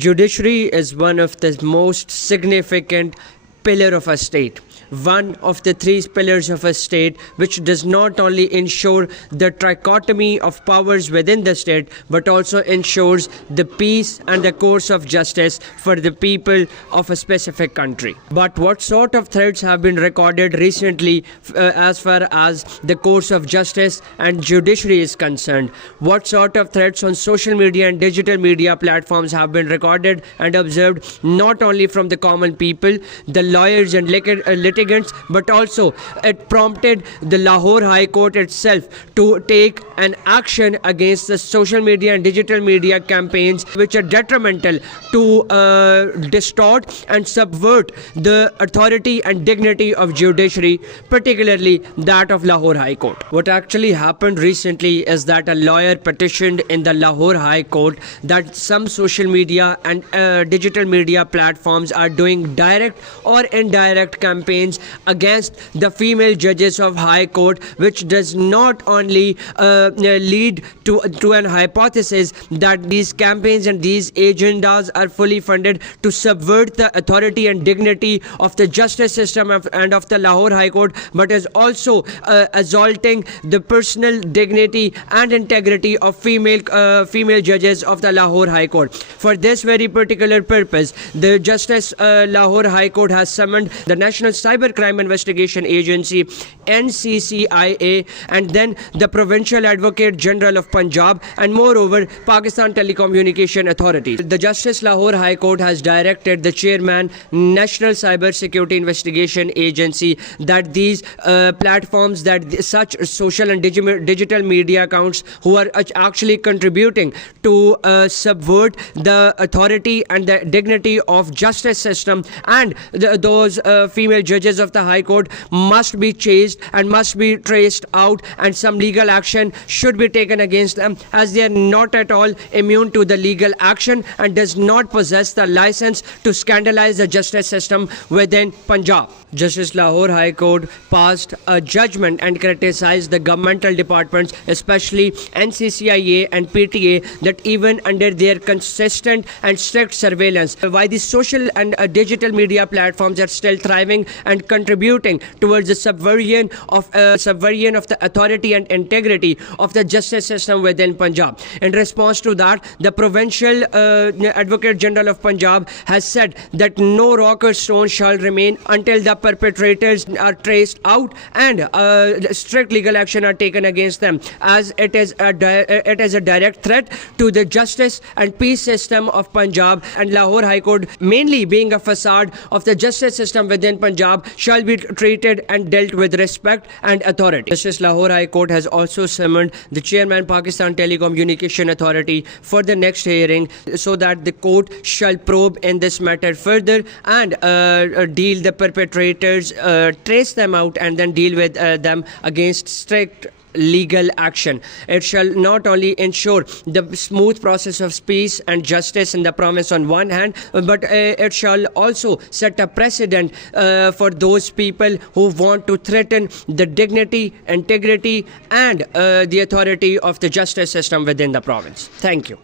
Judiciary is one of the most significant pillar of a state, one of the three pillars of a state, which does not only ensure the trichotomy of powers within the state but also ensures the peace and the course of justice for the people of a specific country. But what sort of threats have been recorded recently as far as the course of justice and judiciary is concerned? What sort of threats on social media and digital media platforms have been recorded and observed, not only from the common people, the lawyers and litigants, but also it prompted the Lahore High Court itself to take an action against the social media and digital media campaigns which are detrimental to distort and subvert the authority and dignity of judiciary, particularly that of Lahore High Court. What actually happened recently is that a lawyer petitioned in the Lahore High Court that some social media and digital media platforms are doing direct or indirect campaigns against the female judges of High Court, which does not only lead to an hypothesis that these campaigns and these agendas are fully funded to subvert the authority and dignity of the justice system and of the Lahore High Court, but is also assaulting the personal dignity and integrity of female judges of the Lahore High Court. For this very particular purpose, the Justice Lahore High Court has summoned the National Cybercrime Investigation Agency (NCCIA) and then the Provincial Advocate General of Punjab and moreover Pakistan Telecommunication Authority. The Justice Lahore High Court has directed the Chairman National Cyber Security Investigation Agency that these platforms, that such social and digital media accounts who are actually contributing to subvert the authority and the dignity of justice system and those female judges of the High Court must be chased and must be traced out, and some legal action should be taken against them, as they are not at all immune to the legal action and does not possess the license to scandalize the justice system within Punjab. Justice Lahore High Court passed a judgment and criticized the governmental departments, especially NCCIA and PTA, that even under their consistent and strict surveillance, why the social and digital media platforms are still thriving and contributing towards the subversion of the authority and integrity of the justice system within Punjab. In response to that, the Provincial Advocate General of Punjab has said that no rock or stone shall remain until the perpetrators are traced out and strict legal action are taken against them, as it is a direct threat to the justice and peace system of Punjab, and Lahore High Court, mainly being a facade of the justice system within Punjab, shall be treated and dealt with respect and authority. Justice Lahore High Court has also summoned the Chairman Pakistan Telecommunication Authority for the next hearing so that the court shall probe in this matter further and deal the perpetrators, trace them out and then deal with them against strict legal action. It shall not only ensure the smooth process of peace and justice and the promise on one hand, but it shall also set a precedent for those people who want to threaten the dignity, integrity and the authority of the justice system within the province. Thank you.